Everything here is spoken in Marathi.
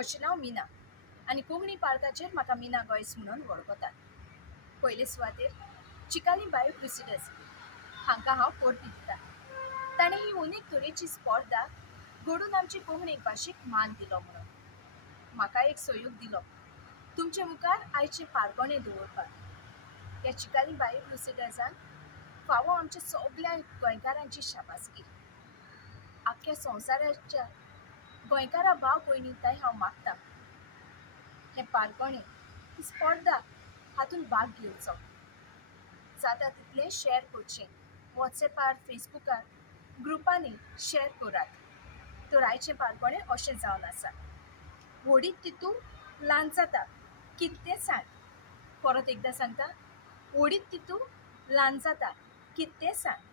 म्हजें नांव मीना आनी कोंकणी पार्काचेर म्हाका मीना गॉयस म्हणून वळखतात। पयले सुवातेर चिकाली बायो क्रुसिडस हांकां हांव पोरती दितां। ताणें ही उनीक तरेची स्पर्धा घडोवन आमचे कोंकणी भाशेक मान दिलो म्हणून म्हाका एक सहयोग दिलो तुमचे मुखार आयचे पारखणे दवरपाक। ह्या चिकाली बायो क्रुसिडसांक फावो आमच्या सगळ्या गोंयकारांची शाबासकी। आख्ख्या संवसाराच्या गोंयकारा भाव भयणींताय हांव मागतां हें पारखणें ही स्पर्धा हातूंत भाग घेवचो। जाता तितलें शेअर करचें, वॉट्सॅपार फेसबुकार ग्रुपांनी शेअर करात। तर आयचें पारखणें अशें जावन आसा, व्हडीत तितू ल्हान जाता कितें तें सांग। परत एकदां सांगता, व्हडीत तितू ल्हान जाता कितें तें सांग।